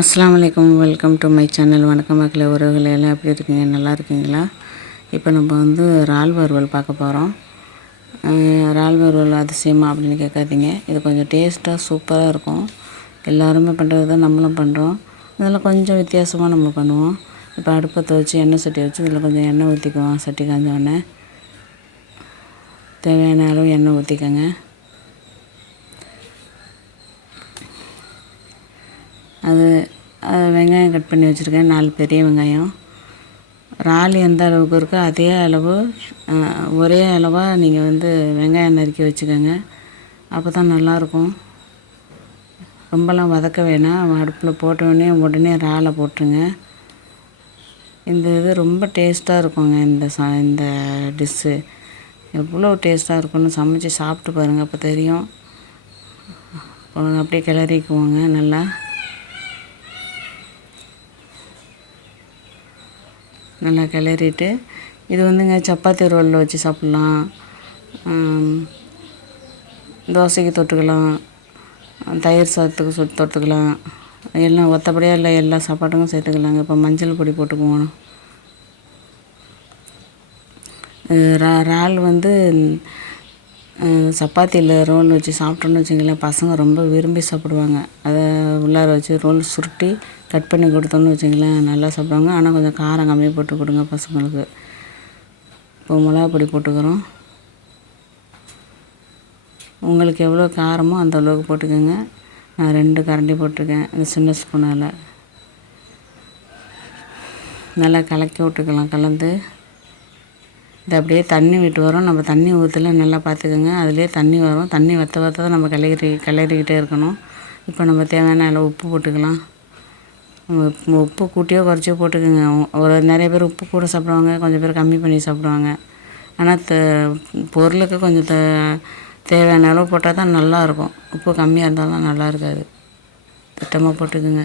அஸ்ஸலாமு அலைக்கும். Welcome to my channel. வணக்கம் மக்களே, உறவுகளை எல்லாம் எப்படி இருக்கீங்க? நல்லா இருக்கீங்களா? இப்போ நம்ம வந்து இறால் வறுவல் பார்க்க போகிறோம். இறால் வறுவல் அதிசயமா அப்படின்னு கேட்காதீங்க. இது கொஞ்சம் டேஸ்ட்டாக சூப்பராக இருக்கும். எல்லாருமே பண்ணுறது தான் நம்மளும் பண்ணுறோம். இதில் கொஞ்சம் வித்தியாசமாக நம்ம பண்ணுவோம். இப்போ அடுப்பத்தை வச்சு எண்ணெய் சட்டி வச்சு இதில் கொஞ்சம் எண்ணெய் ஊற்றிக்குவோம். சட்டி காஞ்சோடனே தேவையான அளவு எண்ணெய் ஊற்றிக்கோங்க. அது வெங்காயம் கட் பண்ணி வச்சுருக்கேன், 4 பெரிய வெங்காயம். இறால் எந்த அளவுக்கு இருக்கோ அதே அளவு ஒரே அளவாக நீங்கள் வந்து வெங்காயம் நறுக்கி வச்சுக்கோங்க. அப்போ தான் நல்லாயிருக்கும். ரொம்பலாம் வதக்க வேணாம். அடுப்பில் போட்டோடனே உடனே இறாலை போட்டுருங்க. இந்த இது ரொம்ப டேஸ்ட்டாக இருக்குங்க. இந்த டிஷ்ஷு எவ்வளோ டேஸ்ட்டாக இருக்குன்னு சமைச்சு சாப்பிட்டு பாருங்கள், அப்போ தெரியும். அப்படியே கிளறிக்குவோங்க. நல்லா கிளறிட்டு இது வந்துங்க சப்பாத்தி ரோலில் வச்சு சாப்பிட்லாம், தோசைக்கு தொட்டுக்கலாம், தயிர் சாதத்துக்கு தொட்டுக்கலாம், எல்லாம் ஒத்தப்படியாக இல்லை எல்லா சாப்பாட்டுக்கும் சேர்த்துக்கலாங்க. இப்போ மஞ்சள் பொடி போட்டுக்குவோம். இறால் வந்து சப்பாத்தியில் ரோல் வச்சு சாப்பிட்டோன்னு வச்சுங்களேன், பசங்க ரொம்ப விரும்பி சாப்பிடுவாங்க. அதை உள்ளார வச்சு ரோல் சுருட்டி கட் பண்ணி கொடுத்தோன்னு வச்சுங்களேன், நல்லா சாப்பிடுவாங்க. ஆனால் கொஞ்சம் காரம் கம்மியாக போட்டு கொடுங்க பசங்களுக்கு. இப்போ மிளகா பொடி போட்டுக்கிறோம். உங்களுக்கு எவ்வளோ காரமோ அந்த அளவுக்கு போட்டுக்கோங்க. நான் 2 கரண்டி போட்டிருக்கேன், இந்த சின்ன ஸ்பூனால். நல்லா கலக்கி விட்டுக்கலாம். கலந்து இது அப்படியே தண்ணி விட்டு வரும். நம்ம தண்ணி ஊற்றல, நல்லா பார்த்துக்கோங்க. அதிலே தண்ணி வரும். தண்ணி வற்ற தான் நம்ம கிளறிக்கிட்டே இருக்கணும். இப்போ நம்ம தேவையான அளவு உப்பு போட்டுக்கலாம். உப்பு கூட்டியோ குறைச்சியோ போட்டுக்கோங்க. நிறைய பேர் உப்பு கூட சாப்பிடுவாங்க, கொஞ்சம் பேர் கம்மி பண்ணி சாப்பிடுவாங்க. ஆனால் பொருளுக்கு கொஞ்சம் தேவையான அளவு போட்டால் தான் நல்லாயிருக்கும். உப்பு கம்மியாக இருந்தால் தான் நல்லா இருக்காது. திட்டமாக போட்டுக்கோங்க.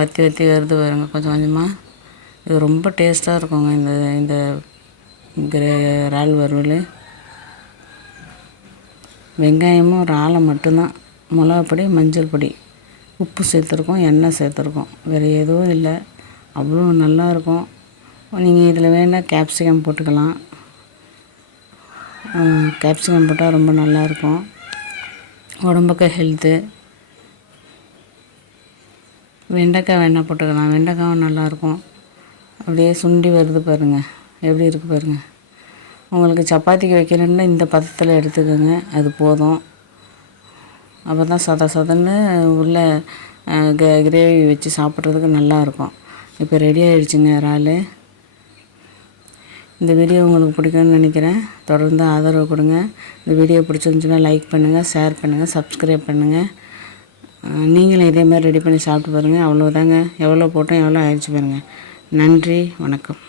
வற்றி வருது பாருங்க கொஞ்சம் கொஞ்சமாக. இது ரொம்ப டேஸ்ட்டாக இருக்குங்க இந்த இறால் வறுவல். வெங்காயமும் இறாலை மட்டும்தான், மிளகா பொடி, மஞ்சள் பொடி, உப்பு சேர்த்துருக்கோம், எண்ணெய் சேர்த்துருக்கோம், வேறு எதுவும் இல்லை. அவ்வளோ நல்லாயிருக்கும். நீங்கள் இதில் வேணால் கேப்சிகம் போட்டுக்கலாம். கேப்சிகம் போட்டால் ரொம்ப நல்லாயிருக்கும், உடம்புக்கு ஹெல்த்து. வெண்டைக்காய் வேணால் போட்டுக்கலாம், வெண்டைக்காயும் நல்லாயிருக்கும். அப்படியே சுண்டி வருது பாருங்கள், எப்படி இருக்குது பாருங்கள். உங்களுக்கு சப்பாத்திக்கு வைக்கிறேன்னா இந்த பதத்தில் எடுத்துக்கோங்க, அது போதும். அப்போ தான் சதன்னு உள்ள கிரேவி வச்சு சாப்பிட்றதுக்கு நல்லாயிருக்கும். இப்போ ரெடி ஆகிடுச்சுங்க இறால். இந்த வீடியோ உங்களுக்கு பிடிக்கும்னு நினைக்கிறேன். தொடர்ந்து ஆதரவு கொடுங்க. இந்த வீடியோ பிடிச்சிருந்துச்சுன்னா லைக் பண்ணுங்கள், ஷேர் பண்ணுங்கள், சப்ஸ்கிரைப் பண்ணுங்கள். நீங்களும் இதே மாதிரி ரெடி பண்ணி சாப்பிட்டு பாருங்கள். அவ்வளோதாங்க. எவ்வளோ போட்டோம், எவ்வளோ ஆயிடுச்சு பாருங்கள். நன்றி, வணக்கம்.